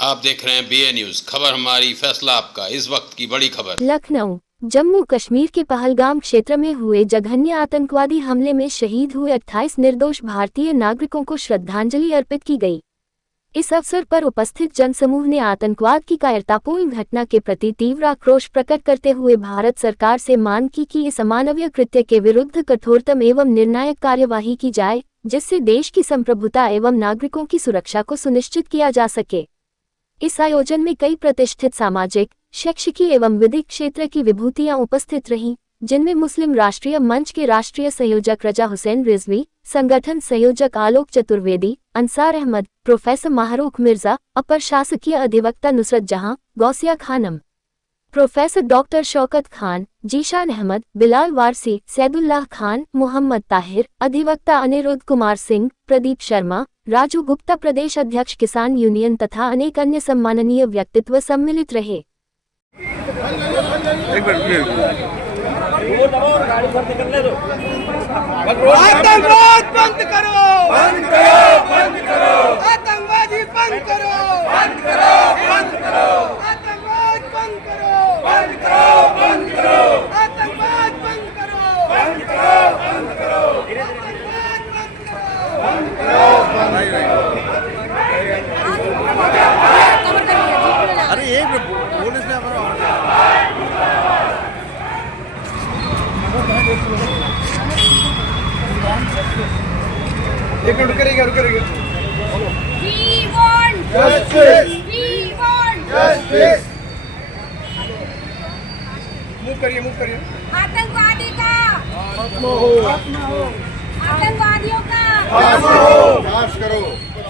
आप देख रहे हैं BA न्यूज। खबर हमारी, फैसला आपका। इस वक्त की बड़ी खबर। लखनऊ जम्मू कश्मीर के पहलगाम क्षेत्र में हुए जघन्य आतंकवादी हमले में शहीद हुए 28 निर्दोष भारतीय नागरिकों को श्रद्धांजलि अर्पित की गई। इस अवसर पर उपस्थित जनसमूह ने आतंकवाद की कायरतापूर्ण घटना के प्रति तीव्र आक्रोश प्रकट करते हुए भारत सरकार से मांग की कि इस अमानवीय कृत्य के विरुद्ध कठोरतम एवं निर्णायक कार्यवाही की जाए, जिससे देश की संप्रभुता एवं नागरिकों की सुरक्षा को सुनिश्चित किया जा सके। इस आयोजन में कई प्रतिष्ठित सामाजिक, शैक्षिकी एवं विधिक क्षेत्र की विभूतियां उपस्थित रहीं, जिनमें मुस्लिम राष्ट्रीय मंच के राष्ट्रीय संयोजक रजा हुसैन रिजवी, संगठन संयोजक आलोक चतुर्वेदी, अंसार अहमद, प्रोफेसर माहरूख मिर्जा, अपर शासकीय अधिवक्ता नुसरत जहां, गौसिया खानम, प्रोफेसर डॉक्टर शौकत खान, जीशान अहमद, बिलाल वारसी, सैदुल्लाह खान, मोहम्मद ताहिर, अधिवक्ता अनिरुद्ध कुमार सिंह, प्रदीप शर्मा, राजू गुप्ता, प्रदेश अध्यक्ष किसान यूनियन तथा अनेक अन्य सम्माननीय व्यक्तित्व सम्मिलित रहे। आतंकवाद बंद करो, बंद करो, बंद करो, आतंकवादी बंद करो, बंद करो, बंद करो, आतंकवाद बंद करो, बंद करो, बंद करो, आतंकवाद बंद करो, बंद करो, बंद करो, आतंकवाद बंद करो, बंद करो, बंद करो। अरे ये पुलिस ने एक मिनट करेगा, रुकेगा। We want justice. We want justice. Move करिए। आतंकवादी का खात्मा हो, आतंकवादियों का नाश करो।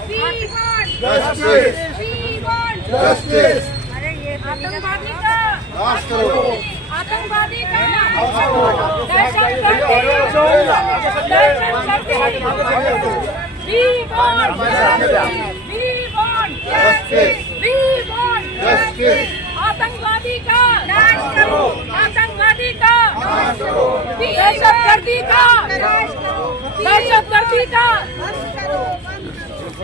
We want justice. We want justice. अरे ये आतंकवादी का नाश करो। आतंकवादी का We want justice. We want justice. आतंकवादी का नाश करो, आतंकवादी का नाश करो। दहशतगर्दी का दहशतगर्दी का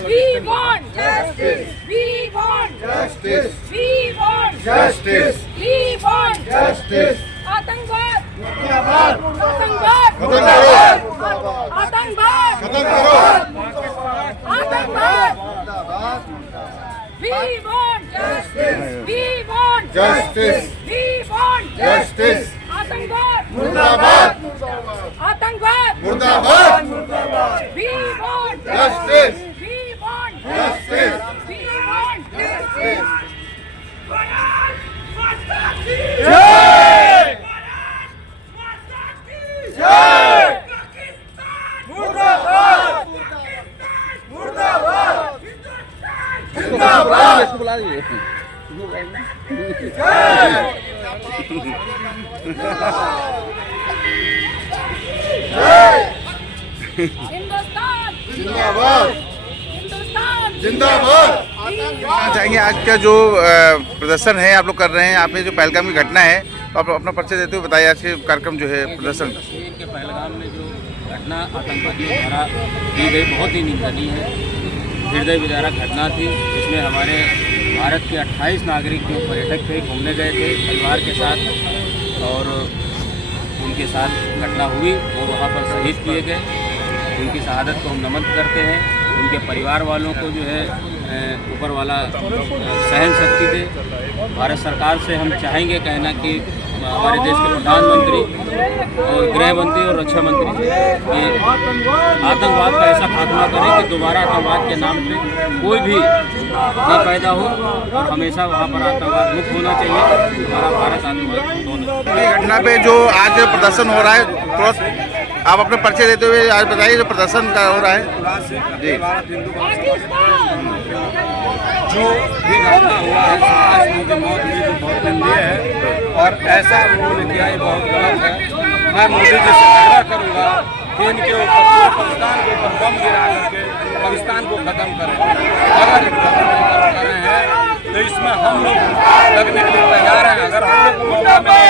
We want justice. We want justice. We want justice. We want justice. आतंकवाद मुर्दाबाद। आतंकवाद खत्म करो। आतंकवाद खत्म करो। आतंकवाद मुर्दाबाद। We want justice. We want justice. We want justice. आतंकवाद मुर्दाबाद। आतंकवाद मुर्दाबाद। We want justice. We want justice. We want justice. जय जय मुर्दाबाद। मुर्दाबाद। जिंदाबाद। हिंदुस्तान जिंदाबाद। हिंदुस्तान जिंदाबाद। कहना चाहेंगे आज का जो प्रदर्शन है आप लोग कर रहे हैं, आप में जो पहलगाम की घटना है, तो आप अपना परिचय देते हुए बताइए आज के कार्यक्रम जो है प्रदर्शन। कश्मीर के पहलगाम में जो घटना आतंकवादियों द्वारा की गई बहुत ही निंदनीय है, हृदय विदारक घटना थी। इसमें हमारे भारत के 28 नागरिक जो पर्यटक थे, घूमने गए थे परिवार के साथ, और उनके साथ घटना हुई, वो वहाँ पर शहीद किए गए। उनकी शहादत को हम नमन करते हैं। उनके परिवार वालों को जो है ऊपर वाला सहन शक्ति दे। भारत सरकार से हम चाहेंगे कहना कि हमारे देश के प्रधानमंत्री और गृह मंत्री और रक्षा मंत्री से कि आतंकवाद का ऐसा खात्मा करें कि दोबारा आतंकवाद के नाम पे कोई भी न पैदा हो, और हमेशा वहाँ पर आतंकवाद मुक्त होना चाहिए। हमारा भारत आतंकवाद होना। घटना पे जो आज प्रदर्शन हो रहा है, थोड़ा आप अपने परिचय देते हुए आज बताइए जो प्रदर्शन का हो रहा है जी। जो भी घटना हुआ है, समाज में जो मौत हुई वो बहुत निंदनीय है, और ऐसा उन्होंने किया ये बहुत गलत है। मैं मोदी जी से आग्रह करूँगा कि इनके ऊपर पाकिस्तान के ऊपर बम गिरा करके पाकिस्तान को खत्म करें। अगर खत्म नहीं कर रहे हैं तो इसमें हम लोग लगने के लिए तैयार हैं। अगर हम लोग को मौका मिले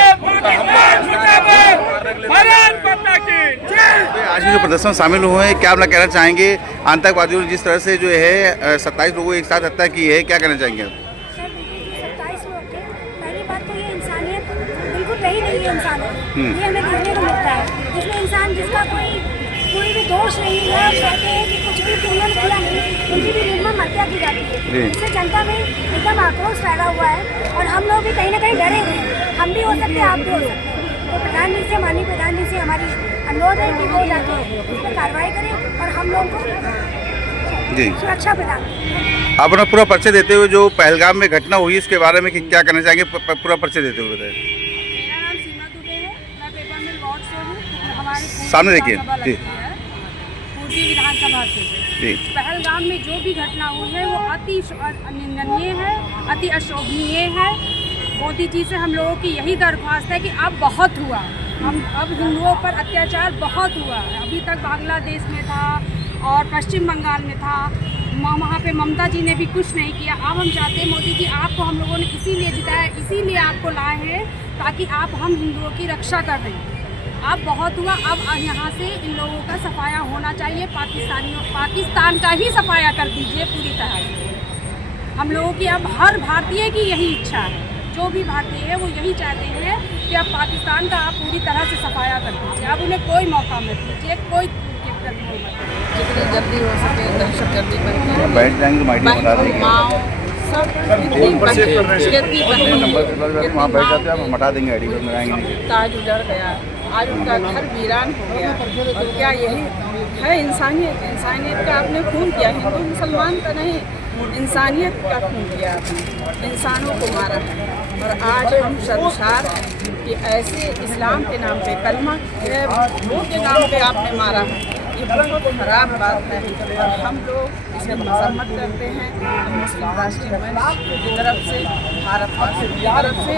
तो हम आज जो प्रदर्शन शामिल हुए हैं, क्या आप कहना चाहेंगे? आतंकवादियों ने जिस तरह से जो है 27 लोगों को एक साथ हत्या की है, क्या कहना चाहेंगे आप? ये हमें देखने को मिलता है, जिसमें इंसान जिसका कोई भी दोष नहीं है, कहते हैं कि कुछ भी उन्होंने किया नहीं, उनकी भी निर्मम हत्या की जाती है। इससे जनता में एकदम आक्रोश फैला हुआ है और हम लोग भी कहीं ना कहीं डरे हुए हैं। हम भी हो सकते हैं, आप भी हो सकते हैं। तो प्रधान जी से, माननीय प्रधान जी से हमारी अनुरोध है कि वो जाके उस पर कार्रवाई करें और हम लोग को सुरक्षा प्रदान करें। आप अपना पूरा परिचय देते हुए, जो पहलगाम में घटना हुई इसके बारे में क्या कहना चाहेंगे, पूरा परिचय देते हुए बताएं। मेरा नाम सीमा दुबे है, मैं पेपर मिल वार्ड से हूँ। हमारी सामने देखिए जी, पूर्वी विधानसभा से पहलगाम में जो भी घटना हुई है वो अति निंदनीय है, अति अशोभनीय है। मोदी जी से हम लोगों की यही दरख्वास्त है कि अब बहुत हुआ, अब हिंदुओं पर अत्याचार बहुत हुआ। अभी तक बांग्लादेश में था और पश्चिम बंगाल में था, वहाँ पे ममता जी ने भी कुछ नहीं किया। अब हम चाहते हैं मोदी जी, आपको हम लोगों ने इसीलिए जिताया, इसीलिए आपको लाए हैं ताकि आप हम हिंदुओं की रक्षा कर दें। अब बहुत हुआ, अब यहाँ से इन लोगों का सफाया होना चाहिए। पाकिस्तान का ही सफाया कर दीजिए पूरी तरह से। हम लोगों की अब हर भारतीय की यही इच्छा है, जो भी भारतीय है वो यही चाहते हैं कि अब पाकिस्तान का आप पूरी तरह से सफाया कर दीजिए। अब उन्हें कोई मौका मत दीजिए, कोई जितनी जल्दी हो सके दहशतगर्दी बंद बैठ जाएंगे, हम हटा देंगे, आईडी में आएंगे नहीं। ताज उजड़ गया, आज उनका घर वीरान हो गया। और क्या यही है इंसानियत? इंसानियत का आपने खून किया, हिंदू मुसलमान का नहीं, इंसानियत का खून किया आपने, इंसानों को मारा है। और आज हम शर्मसार हैं कि ऐसे इस्लाम के नाम पे, कलमा के नाम पे आपने मारा है। ये बहुत खराब बात है और हम लोग इसे मजम्मत करते हैं। मुस्लिम राष्ट्रीय मंच की तरफ से, भारतवासियों की तरफ से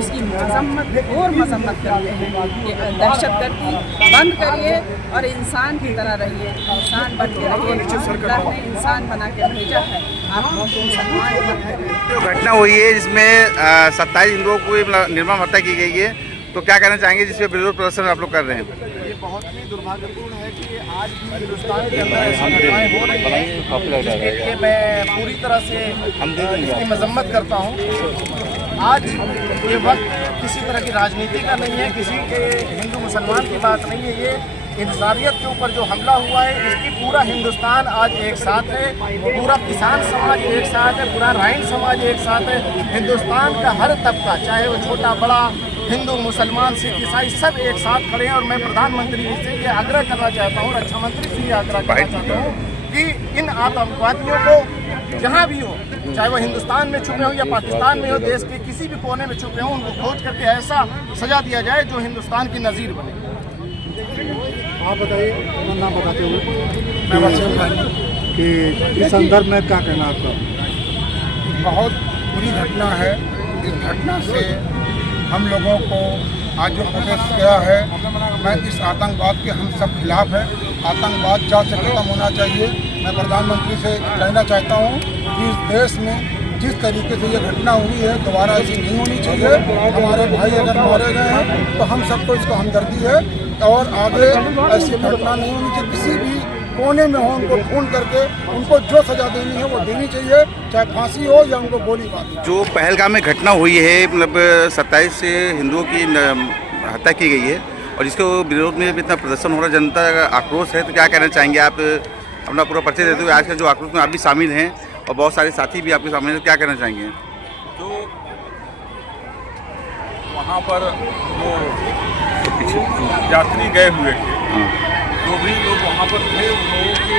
इसकी मजम्मत और मजम्मत करते हैं कि दहशतगर्दी बंद करिए और इंसान की तरह रहिए, इंसान बन के रहिए। अल्लाह ने इंसान बना के भेजा है, आप मुसलमान बन के रहिए। जो घटना हुई है जिसमें 27 हिंदुओं को निर्मम हत्या की गई है, तो क्या कहना चाहेंगे जिसमें विरोध प्रदर्शन आप लोग कर रहे हैं? ये बहुत ही दुर्भाग्यपूर्ण है कि आज भी हिंदुस्तान के अंदर ऐसी घटनाएं हो रही हैं, जिसके लिए मैं पूरी तरह से इसकी मजम्मत करता हूँ। आज ये वक्त किसी तरह की राजनीति का नहीं है, किसी के हिंदू मुसलमान की बात नहीं है। ये इंसानियत के ऊपर जो हमला हुआ है, इसकी पूरा हिंदुस्तान आज एक साथ है, पूरा किसान समाज एक साथ है, पूरा राइन समाज एक साथ है। हिंदुस्तान का हर तबका, चाहे वो छोटा बड़ा, हिंदू मुसलमान सिख ईसाई, सब एक साथ खड़े हैं। और मैं प्रधानमंत्री जी से ये आग्रह करना चाहता हूँ, रक्षा मंत्री से ये आग्रह करना चाहता हूँ कि इन आतंकवादियों को जहाँ भी हो, चाहे वो हिंदुस्तान में छुपे हो या पाकिस्तान में हो, देश के किसी भी कोने में छुपे हो, उनको खोज करके ऐसा सजा दिया जाए जो हिंदुस्तान की नज़ीर बने। आप बताइए, अपना नाम बताते हुए। मैं वसीम भाई कि इस संदर्भ में क्या कहना आपका? बहुत बुरी घटना है। इस घटना से हम लोगों को आज जो प्रोटेस्ट किया है, मैं इस आतंकवाद के हम सब खिलाफ है। आतंकवाद जड़ से खत्म होना चाहिए। मैं प्रधानमंत्री से कहना चाहता हूँ कि इस देश में जिस तरीके से ये घटना हुई है, दोबारा ऐसी नहीं होनी चाहिए। हमारे भाई अगर मारे गए हैं तो हम सबको इसको हमदर्दी है और आगे ऐसी घटना नहीं होनी चाहिए। किसी भी कोने में हो, उनको ढूंढ करके उनको जो सजा देनी है वो देनी चाहिए, चाहे फांसी हो या उनको गोली मार। जो पहलगाम में घटना हुई है, मतलब 27 हिंदुओं की हत्या की गई है और इसके विरोध में भी इतना प्रदर्शन हो रहा है, जनता का आक्रोश है, तो क्या कहना चाहेंगे आप? अपना पूरा परिचय देते हुए, आज का जो आक्रोश में आप भी शामिल हैं और बहुत सारे साथी भी आपके सामने हैं, क्या कहना चाहेंगे? तो वहाँ पर जो यात्री गए हुए थे, जो भी लोग वहाँ पर थे, उन लोगों के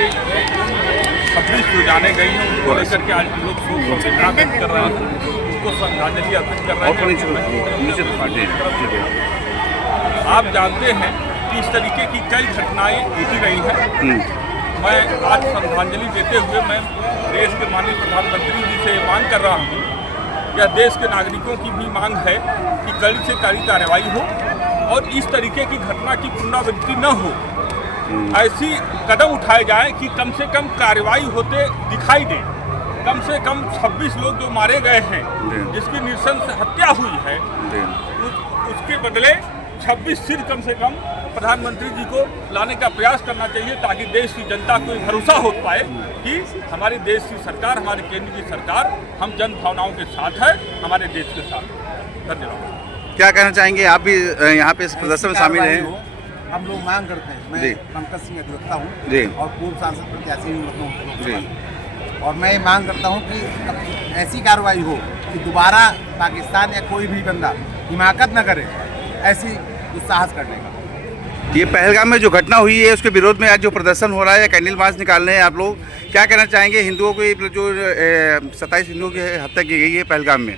छब्बीस जो जाने गई हैं, उनको लेकर के आज लोग शोक व्यक्त कर रहे हैं, उनको श्रद्धांजलि अर्पित कर रहे हैं। आप जानते हैं कि इस तरीके की कई घटनाएं होती रही हैं। मैं आज श्रद्धांजलि देते हुए मैं देश के माननीय प्रधानमंत्री जी से मांग कर रहा हूँ, या देश के नागरिकों की भी मांग है कि कड़ी से कड़ी कार्रवाई हो और इस तरीके की घटना की पुनरावृत्ति न हो। ऐसी कदम उठाए जाए कि कम से कम कार्रवाई होते दिखाई दे। कम से कम 26 लोग जो मारे गए हैं, जिसकी नृशंस हत्या हुई है, उसके बदले 26 सिर कम से कम प्रधानमंत्री जी को लाने का प्रयास करना चाहिए, ताकि देश की जनता को भरोसा हो पाए कि हमारे देश की सरकार, हमारे केंद्र की सरकार हम जन भावनाओं के साथ है, हमारे देश के साथ। धन्यवाद। क्या कहना चाहेंगे? आप भी यहाँ पे इस प्रदर्शन में शामिल हैं। हम लोग मांग करते हैं। मैं पंकज सिंह अधिवक्ता हूँ जी और पूर्व सांसद प्रत्याशी हूँ लखनऊ। और मैं मांग करता हूँ कि ऐसी कार्रवाई हो कि दोबारा पाकिस्तान या कोई भी बंदा हिमाकत न करे ऐसी दुस्साहस करने का। ये पहलगाम में जो घटना हुई है उसके विरोध में आज जो प्रदर्शन हो रहा है या कैंडल मार्च निकाल रहे हैं आप लोग, क्या कहना चाहेंगे? हिंदुओं को जो 27 हिंदुओं की हत्या की गई है पहलगाम में।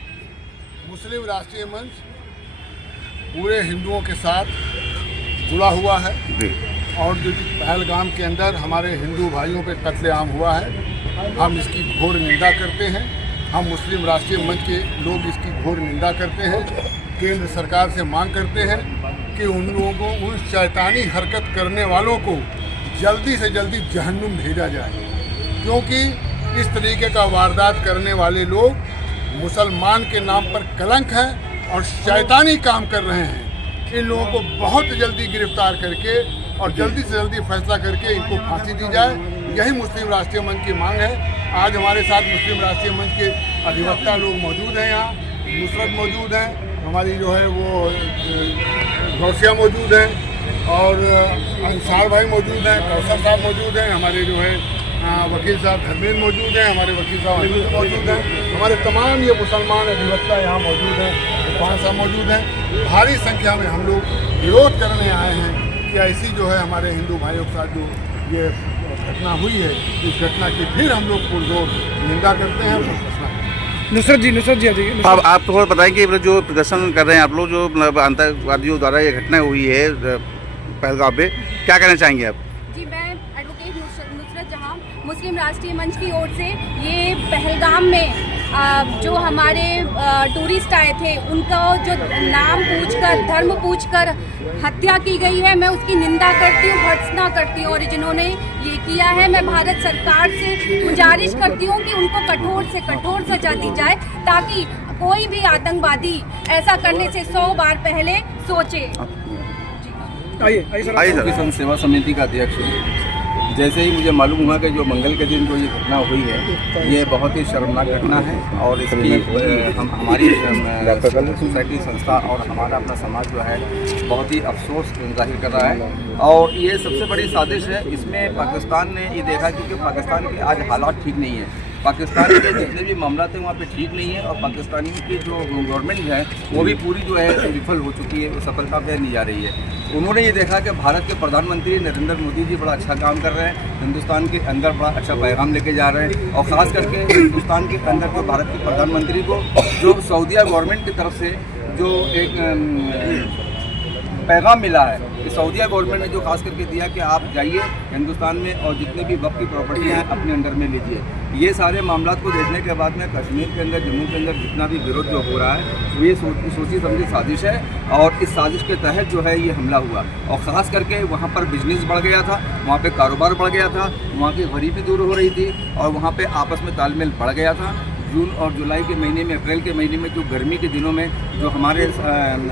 मुस्लिम राष्ट्रीय मंच पूरे हिंदुओं के साथ जुड़ा हुआ है और जो पहलगाम के अंदर हमारे हिंदू भाइयों पे कत्लेआम हुआ है, हम इसकी घोर निंदा करते हैं। हम मुस्लिम राष्ट्रीय मंच के लोग इसकी घोर निंदा करते हैं। केंद्र सरकार से मांग करते हैं कि उन लोगों को, उन शैतानी हरकत करने वालों को जल्दी से जल्दी जहन्नुम भेजा जाए, क्योंकि इस तरीके का वारदात करने वाले लोग मुसलमान के नाम पर कलंक हैं और शैतानी काम कर रहे हैं। इन लोगों को बहुत जल्दी गिरफ्तार करके और जल्दी से जल्दी फैसला करके इनको फांसी दी जाए, यही मुस्लिम राष्ट्रीय मंच की मांग है। आज हमारे साथ मुस्लिम राष्ट्रीय मंच के अधिवक्ता लोग मौजूद हैं, यहाँ नुसरत मौजूद हैं, हमारी जो है वो गौसिया मौजूद हैं और अंसार भाई मौजूद हैं, कौसर साहब मौजूद हैं, हमारे जो है वकील साहब धर्मेंद्र मौजूद हैं, हमारे वकील साहब अनिल मौजूद हैं, हमारे तमाम ये मुसलमान अधिवक्ता यहाँ मौजूद हैं, इरफान साहब मौजूद हैं। भारी संख्या में हम लोग विरोध करने आए हैं कि ऐसी जो है हमारे हिंदू भाइयों के साथ जो ये घटना हुई है, इस घटना की फिर हम लोग पुरजोर निंदा करते हैं। नुसरत जी अब आप थोड़ा बताएंगे जो प्रदर्शन कर रहे हैं आप लोग, जो मतलब आतंकवादियों द्वारा ये घटना हुई है पहलगाम पे, क्या कहना चाहेंगे आप? जी, मैं एडवोकेट नुसरत जहां मुस्लिम राष्ट्रीय मंच की ओर से ये पहलगाम में जो हमारे टूरिस्ट आए थे उनको जो नाम पूछकर, धर्म पूछकर हत्या की गई है, मैं उसकी निंदा करती हूँ, भर्त्सना करती हूँ। और जिन्होंने ये किया है, मैं भारत सरकार से गुजारिश करती हूँ कि उनको कठोर से कठोर सजा दी जाए, ताकि कोई भी आतंकवादी ऐसा करने से 100 बार पहले सोचे। आइए सेवा समिति का अध्यक्ष हूँ। जैसे ही मुझे मालूम हुआ कि जो मंगल के दिन जो ये घटना हुई है, ये बहुत ही शर्मनाक घटना है और इसकी हमारी सोसाइटी, संस्था और हमारा अपना समाज जो है बहुत ही अफसोस जाहिर कर रहा है। और ये सबसे बड़ी साजिश है। इसमें पाकिस्तान ने ये देखा क्योंकि पाकिस्तान के आज हालात ठीक नहीं है, पाकिस्तान के जितने भी मामला थे वहाँ पे ठीक नहीं है और पाकिस्तानियों की जो गवर्नमेंट है वो भी पूरी जो है विफल हो चुकी है, वो सफलता पे नहीं जा रही है। उन्होंने ये देखा कि भारत के प्रधानमंत्री नरेंद्र मोदी जी बड़ा अच्छा काम कर रहे हैं, हिंदुस्तान के अंदर बड़ा अच्छा पैगाम लेके जा रहे हैं और ख़ास करके हिंदुस्तान के अंदर जो भारत के प्रधानमंत्री को जो सऊदीया गवर्नमेंट की तरफ से जो एक पैगाम मिला है कि सऊदीया गवर्नमेंट ने जो खास करके दिया कि आप जाइए हिंदुस्तान में और जितने भी वक्त की प्रॉपर्टियाँ हैं अपने अंडर में लीजिए। ये सारे मामला को देखने के बाद में कश्मीर के अंदर, जम्मू के अंदर जितना भी विरोध जो हो रहा है ये सोची समझी साजिश है और इस साजिश के तहत जो है ये हमला हुआ और ख़ास करके वहाँ पर बिजनेस बढ़ गया था, वहाँ पर कारोबार बढ़ गया था, वहाँ की गरीबी दूर हो रही थी और वहाँ पर आपस में तालमेल बढ़ गया था। जून और जुलाई के महीने में, अप्रैल के महीने में जो गर्मी के दिनों में जो हमारे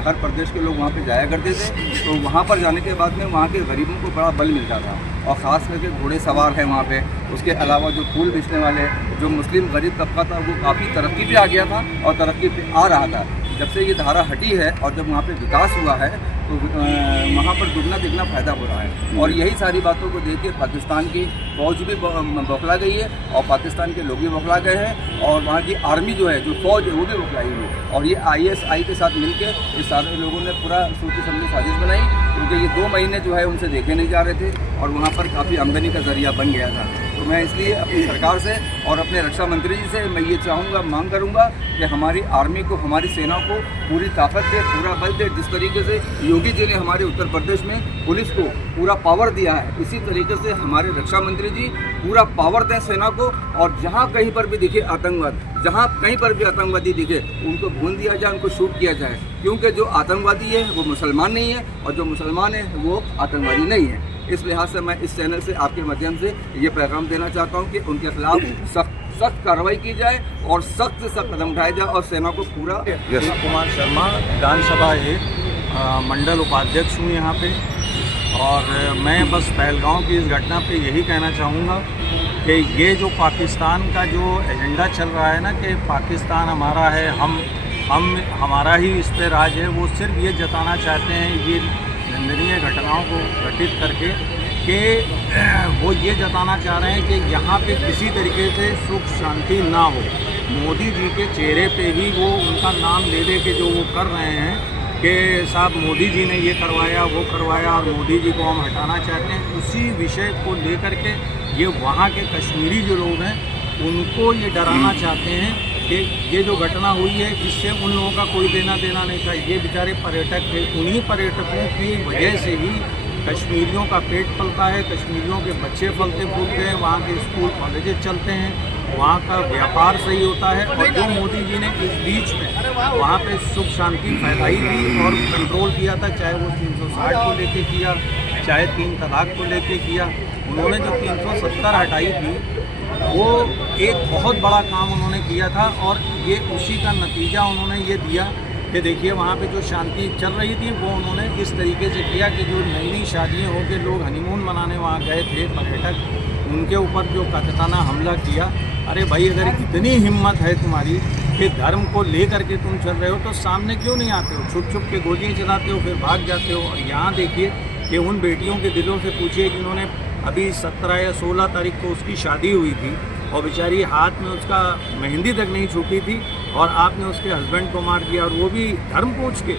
हर प्रदेश के लोग वहाँ पे जाया करते थे, तो वहाँ पर जाने के बाद में वहाँ के गरीबों को बड़ा बल मिलता था और ख़ास करके घोड़े सवार हैं वहाँ पे। उसके अलावा जो फूल बेचने वाले जो मुस्लिम गरीब तबका था वो काफ़ी तरक्की पे आ गया था और तरक्की पे आ रहा था। जब से ये धारा हटी है और जब वहाँ पे विकास हुआ है तो वहाँ पर दुगना तिगना फ़ायदा हो रहा है और यही सारी बातों को देख के पाकिस्तान की फ़ौज भी बौखला गई है और पाकिस्तान के लोग भी बौखला गए हैं और वहाँ की आर्मी जो है, जो फ़ौज है वो भी बौखलाई हुई है और ये ISI के साथ मिलकर ये सारे लोगों ने पूरा सोची समझी साजिश बनाई, क्योंकि ये 2 महीने जो है उनसे देखे नहीं जा रहे थे और वहाँ पर काफ़ी आमदनी का ज़रिया बन गया था। तो मैं इसलिए अपनी सरकार से और अपने रक्षा मंत्री जी से मैं ये चाहूँगा, मांग करूँगा कि हमारी आर्मी को, हमारी सेना को पूरी ताकत दे, पूरा बल दे। जिस तरीके से योगी जी ने हमारे उत्तर प्रदेश में पुलिस को पूरा पावर दिया है, इसी तरीके से हमारे रक्षा मंत्री जी पूरा पावर दें सेना को और जहाँ कहीं पर भी दिखे आतंकवाद, जहाँ कहीं पर भी आतंकवादी दिखे उनको भून दिया जाए, उनको शूट किया जाए, क्योंकि जो आतंकवादी है वो मुसलमान नहीं है और जो मुसलमान है वो आतंकवादी नहीं है। इस लिहाज से मैं इस चैनल से आपके माध्यम से ये पैगाम देना चाहता हूँ कि उनके खिलाफ सख्त कार्रवाई की जाए और सख्त से सख्त कदम उठाए जाए और सेना को पूरा। कुमार शर्मा, विधानसभा मंडल उपाध्यक्ष हूँ यहाँ पे और मैं बस पहलगाम की इस घटना पे यही कहना चाहूँगा कि ये जो पाकिस्तान का जो एजेंडा चल रहा है ना कि पाकिस्तान हमारा है, हम हमारा ही इस पे राज है। वो सिर्फ ये जताना चाहते हैं ये निंदनीय घटनाओं को घटित करके कि वो ये जताना चाह रहे हैं कि यहाँ पे किसी तरीके से सुख शांति ना हो। मोदी जी के चेहरे पे ही वो उनका नाम ले दे के जो वो कर रहे हैं कि साहब मोदी जी ने ये करवाया वो करवाया और मोदी जी को हम हटाना चाहते हैं, उसी विषय को लेकर के ये वहाँ के कश्मीरी जो लोग हैं उनको ये डराना चाहते हैं कि ये जो घटना हुई है इससे उन लोगों का कोई लेना देना नहीं था। ये बेचारे पर्यटक थे, उन्हीं पर्यटकों की वजह से ही कश्मीरियों का पेट पलता है, कश्मीरियों के बच्चे फलते फूलते हैं, वहाँ के स्कूल कॉलेजेस चलते हैं, वहाँ का व्यापार सही होता है। और जो मोदी जी ने इस बीच में वहाँ पे सुख शांति फैलाई थी और कंट्रोल किया था, चाहे वो 360 को लेके किया, चाहे 3 तलाक को लेके किया, उन्होंने जो 370 हटाई थी वो एक बहुत बड़ा काम उन्होंने किया था। और ये उसी का नतीजा उन्होंने ये दिया कि देखिए वहाँ पे जो शांति चल रही थी वो उन्होंने इस तरीके से किया कि जो नई नई शादियाँ हो के लोग हनीमून मनाने वहाँ गए थे पर्यटक, उनके ऊपर जो कातिलाना हमला किया। अरे भाई अगर इतनी हिम्मत है तुम्हारी कि धर्म को ले करके तुम चल रहे हो तो सामने क्यों नहीं आते हो? छुप छुप के गोलियाँ चलाते हो फिर भाग जाते हो। और यहाँ देखिए कि उन बेटियों के दिलों से पूछिए जिन्होंने अभी 17 या 16 तारीख को उसकी शादी हुई थी और बेचारी हाथ में उसका मेहंदी तक नहीं छूटी थी और आपने उसके हस्बैंड को मार दिया, और वो भी धर्म पूछ के।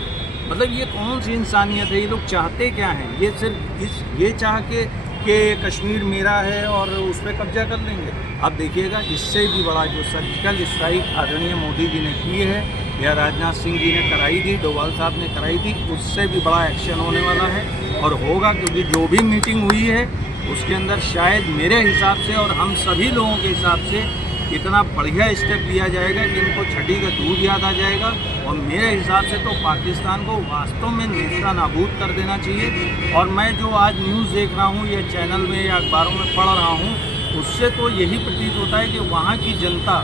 मतलब ये कौन सी इंसानियत है? ये लोग चाहते क्या हैं? ये सिर्फ ये चाह के कि कश्मीर मेरा है और उस पर कब्जा कर लेंगे। अब देखिएगा इससे भी बड़ा जो सर्जिकल स्ट्राइक आदरणीय मोदी जी ने की है या राजनाथ सिंह जी ने कराई थी, डोभाल साहब ने कराई थी, उससे भी बड़ा एक्शन होने वाला है और होगा। क्योंकि जो भी मीटिंग हुई है उसके अंदर शायद मेरे हिसाब से और हम सभी लोगों के हिसाब से इतना बढ़िया स्टेप लिया जाएगा कि इनको छठी का दूध याद आ जाएगा। और मेरे हिसाब से तो पाकिस्तान को वास्तव में नेस्ता नाबूद कर देना चाहिए। और मैं जो आज न्यूज़ देख रहा हूँ या चैनल में या अखबारों में पढ़ रहा हूँ, उससे तो यही प्रतीत होता है कि वहाँ की जनता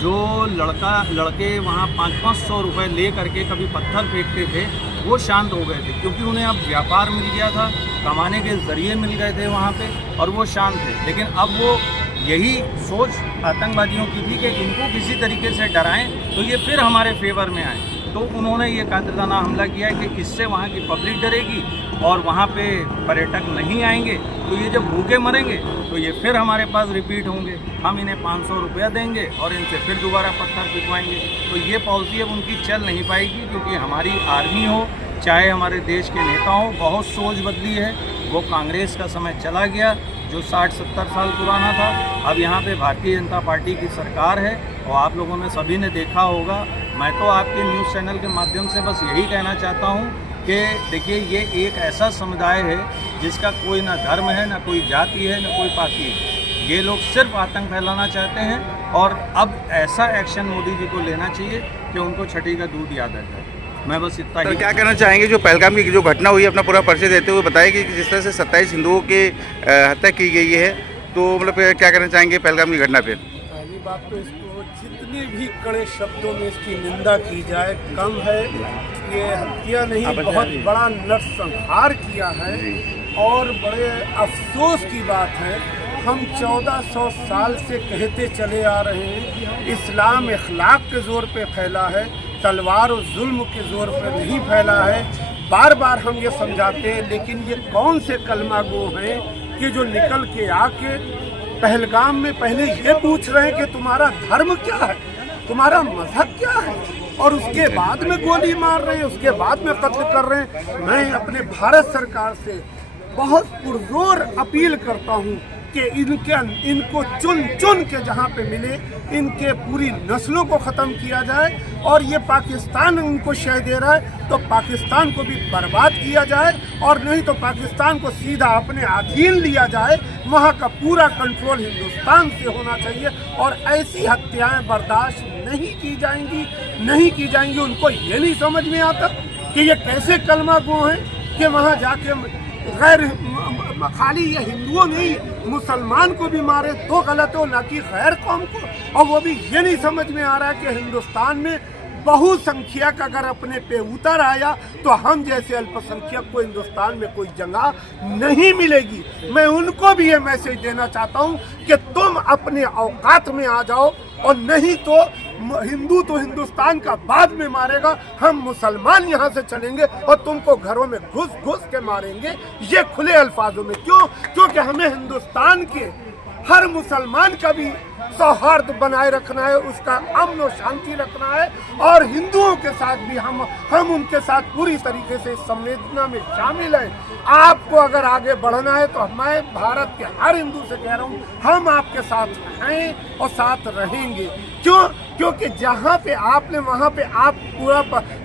जो लड़के वहाँ 500-500 रुपये ले करके कभी पत्थर फेंकते थे वो शांत हो गए थे, क्योंकि उन्हें अब व्यापार मिल गया था, कमाने के ज़रिए मिल गए थे वहाँ पे और वो शांत थे। लेकिन अब वो यही सोच आतंकवादियों की थी कि इनको किसी तरीके से डराएं तो ये फिर हमारे फेवर में आए। तो उन्होंने ये कातिलाना हमला किया है कि इससे वहाँ की पब्लिक डरेगी और वहाँ पे पर्यटक नहीं आएंगे, तो ये जब भूखे मरेंगे तो ये फिर हमारे पास रिपीट होंगे, हम इन्हें 500 रुपया देंगे और इनसे फिर दोबारा पत्थर पिटवाएंगे। तो ये पॉलिसी अब उनकी चल नहीं पाएगी, क्योंकि हमारी आर्मी हो चाहे हमारे देश के नेता हों, बहुत सोच बदली है। वो कांग्रेस का समय चला गया जो 60-70 साल पुराना था। अब यहाँ पे भारतीय जनता पार्टी की सरकार है और आप लोगों ने सभी ने देखा होगा। मैं तो आपके न्यूज़ चैनल के माध्यम से बस यही कहना चाहता हूँ कि देखिए ये एक ऐसा समुदाय है जिसका कोई ना धर्म है, ना कोई जाति है, ना कोई पार्टी है। ये लोग सिर्फ आतंक फैलाना चाहते हैं और अब ऐसा एक्शन मोदी जी को लेना चाहिए कि उनको छठी का दूध याद आ जाए। मैं बस इतना ही। क्या कहना चाहेंगे जो पहलगाम की जो घटना हुई, अपना पूरा परिचय देते हुए बताइए कि जिस तरह से 27 हिंदुओं की हत्या की गई है, तो मतलब क्या कहना चाहेंगे पहलगाम की घटना पे? पहली बात तो इसको जितने भी कड़े शब्दों में इसकी निंदा की जाए कम है। ये हत्या नहीं, बहुत बड़ा नरसंहार किया है और बड़े अफसोस की बात है। हम 1400 साल से कहते चले आ रहे हैं इस्लाम इखलाक के ज़ोर पे फैला है, तलवार और जुल्म के ज़ोर पे नहीं फैला है। बार बार हम ये समझाते हैं, लेकिन ये कौन से कलमा गो हैं कि जो निकल के आके पहलगाम में पहले ये पूछ रहे हैं कि तुम्हारा धर्म क्या है, तुम्हारा मजहब क्या है, और उसके बाद में गोली मार रहे हैं, उसके बाद में कत्ल कर रहे हैं। मैं अपने भारत सरकार से बहुत पुरजोर अपील करता हूँ कि इनको चुन चुन के जहाँ पे मिले इनके पूरी नस्लों को ख़त्म किया जाए। और ये पाकिस्तान उनको शह दे रहा है तो पाकिस्तान को भी बर्बाद किया जाए, और नहीं तो पाकिस्तान को सीधा अपने अधीन लिया जाए। वहाँ का पूरा कंट्रोल हिंदुस्तान से होना चाहिए और ऐसी हत्याएं बर्दाश्त नहीं की जाएंगी। उनको ये नहीं समझ में आता कि ये कैसे कलमा गो हैं कि वहाँ जाके गैर खाली ये हिंदुओं नहीं मुसलमान को भी मारे तो गलत हो, ना कि गैर कौम को। और वो भी ये नहीं समझ में आ रहा कि हिंदुस्तान में बहुसंख्यक अगर अपने पे उतर आया तो हम जैसे अल्पसंख्यक को हिंदुस्तान में कोई जगह नहीं मिलेगी। मैं उनको भी ये मैसेज देना चाहता हूँ कि तुम अपने औकात में आ जाओ, और नहीं तो हिंदू तो हिंदुस्तान का बाद में मारेगा, हम मुसलमान यहाँ से चलेंगे और तुमको घरों में घुस घुस के मारेंगे। ये खुले अल्फाजों में क्यों? क्योंकि हमें हिंदुस्तान के हर मुसलमान का भी सौहार्द बनाए रखना है, उसका अमन और शांति रखना है, और हिंदुओं के साथ भी हम उनके साथ पूरी तरीके से संवेदना में शामिल हैं। आपको अगर आगे बढ़ना है तो मैं भारत के हर हिंदू से कह रहा हूँ, हम आपके साथ हैं और साथ रहेंगे। क्यों? क्योंकि जहाँ पे आपने वहाँ पे आप पूरा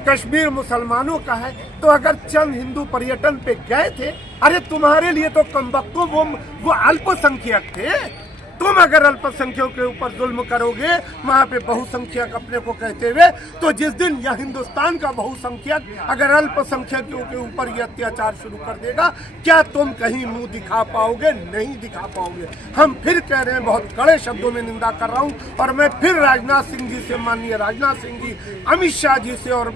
कश्मीर मुसलमानों का है, तो अगर चंद हिंदू पर्यटन पे गए थे, अरे तुम्हारे लिए तो कमबख्तों वो अल्पसंख्यक थे। तुम अगर अल्पसंख्यकों के ऊपर जुल्म करोगे वहाँ पे बहुसंख्यक अपने को कहते हुए, तो जिस दिन यह हिंदुस्तान का बहुसंख्यक अगर अल्पसंख्यकों के ऊपर ये अत्याचार शुरू कर देगा, क्या तुम कहीं मुंह दिखा पाओगे? नहीं दिखा पाओगे। हम फिर कह रहे हैं, बहुत कड़े शब्दों में निंदा कर रहा हूँ, और मैं फिर राजनाथ सिंह जी से, माननीय राजनाथ सिंह जी, अमित शाह जी से और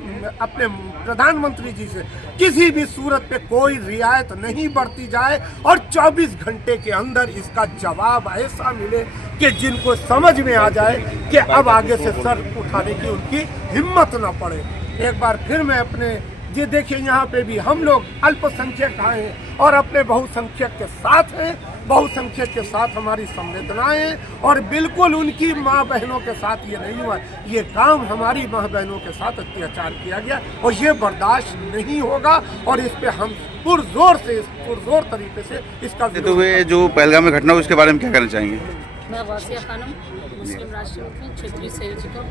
अपने प्रधानमंत्री जी से किसी भी सूरत पे कोई रियायत नहीं बरती जाए, और 24 घंटे के अंदर इसका जवाब ऐसा मिले कि जिनको समझ में आ जाए कि अब आगे से सर उठाने की उनकी हिम्मत न पड़े। एक बार फिर मैं अपने ये देखिए, यहाँ पे भी हम लोग अल्पसंख्यक आए हैं और अपने बहुसंख्यक के साथ हैं, बहुसंख्यक के साथ हमारी संवेदनाएं हैं, और बिल्कुल उनकी माँ बहनों के साथ ये नहीं हुआ। ये काम हमारी माँ बहनों के साथ अत्याचार किया गया, और ये बर्दाश्त नहीं होगा, और इस पे हम पुरजोर तरीके से इसका तो वे जो पहलगाम में घटना हुई उसके बारे में क्या कहना चाहेंगे? मैं वासिया खानम, मुस्लिम राष्ट्रपति क्षेत्रीय संयोजिका।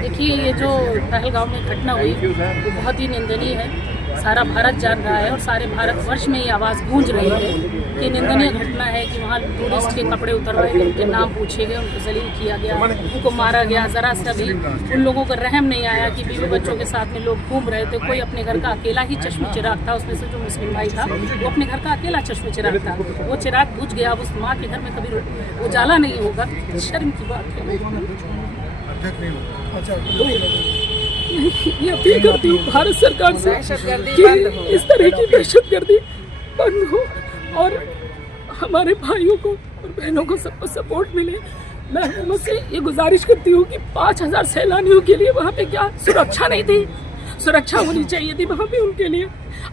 देखिए, ये जो पहलगाम में घटना हुई वो बहुत ही निंदनीय है। सारा भारत जान रहा है और सारे भारतवर्ष में ये आवाज़ गूंज रही है कि निंदनीय घटना है कि वहाँ टूरिस्ट के कपड़े उतरवाए गए, उनके नाम पूछे गए, उनको जलील किया गया, उनको मारा गया। ज़रा सा भी उन लोगों को रहम नहीं आया कि बीवी बच्चों के साथ में लोग घूम रहे थे। कोई अपने घर का अकेला ही चश्मे चिराग था, उसमें से जो मुस्लिम भाई था वो अपने घर का अकेला चश्मे चिराग था, वो चिराग बुझ गया। अब उस माँ के घर में कभी उजाला नहीं होगा, शर्म की बात है। ये अपील करती हूँ भारत सरकार से कि इस तरह की दहशतगर्दी बंद हो और हमारे भाइयों को और बहनों को सबको सपोर्ट मिले। मैं हुकूमत से ये गुजारिश करती हूँ कि 5000 सैलानियों के लिए वहाँ पे क्या सुरक्षा नहीं थी? सुरक्षा होनी चाहिए थी वहाँ पे उनके लिए।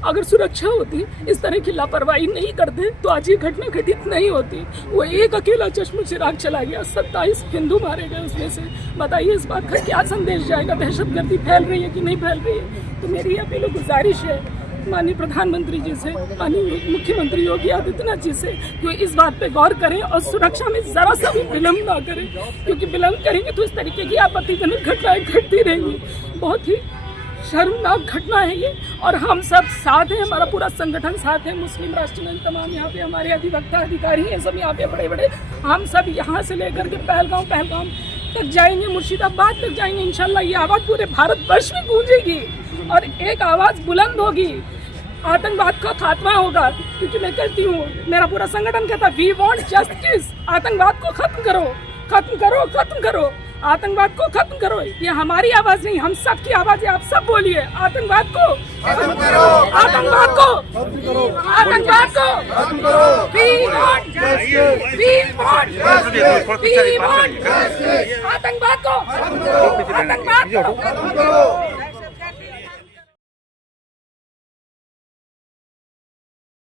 अगर सुरक्षा होती, इस तरह की लापरवाही नहीं करते, तो आज ये घटना घटित नहीं होती। वो एक अकेला चश्मे चिराग चला गया, 27 हिंदू मारे गए उसमें से। बताइए इस बात का क्या संदेश जाएगा? दहशतगर्दी फैल रही है कि नहीं फैल रही है? तो मेरी अपील गुजारिश है माननीय प्रधानमंत्री जी से, माननीय मुख्यमंत्री योगी आदित्यनाथ जी से, कि इस बात पे गौर करें और सुरक्षा में जरा सा भी विलम्ब ना करें, क्योंकि विलम्ब करेंगे तो इस तरीके की आपत्तिजनक घटनाएं घटती रहेंगी। बहुत ही शर्मनाक घटना है ये, और हम सब साथ हैं, हमारा पूरा संगठन साथ है। मुस्लिम राष्ट्रमंच तमाम यहाँ पे हमारे अधिवक्ता अधिकारी हैं, सब यहाँ पे बड़े बड़े, हम सब यहाँ से लेकर के पहलगाम तक जाएंगे, मुर्शिदाबाद तक जाएंगे। इंशाल्लाह ये आवाज़ पूरे भारतवर्ष में गूंजेगी और एक आवाज़ बुलंद होगी। आतंकवाद का खात्मा होगा, क्योंकि मैं कहती हूँ, मेरा पूरा संगठन कहता है, वी वांट जस्टिस। आतंकवाद को खत्म करो, खत्म करो, खत्म करो, आतंकवाद को खत्म करो। ये हमारी आवाज नहीं, हम सब की आवाज है। आप सब बोलिए, आतंकवाद को खत्म करो, आतंकवाद को खत्म करो, आतंकवाद को खत्म करो। We want justice, we want justice, we want justice। आतंकवाद को खत्म करो, आतंकवाद को खत्म करो।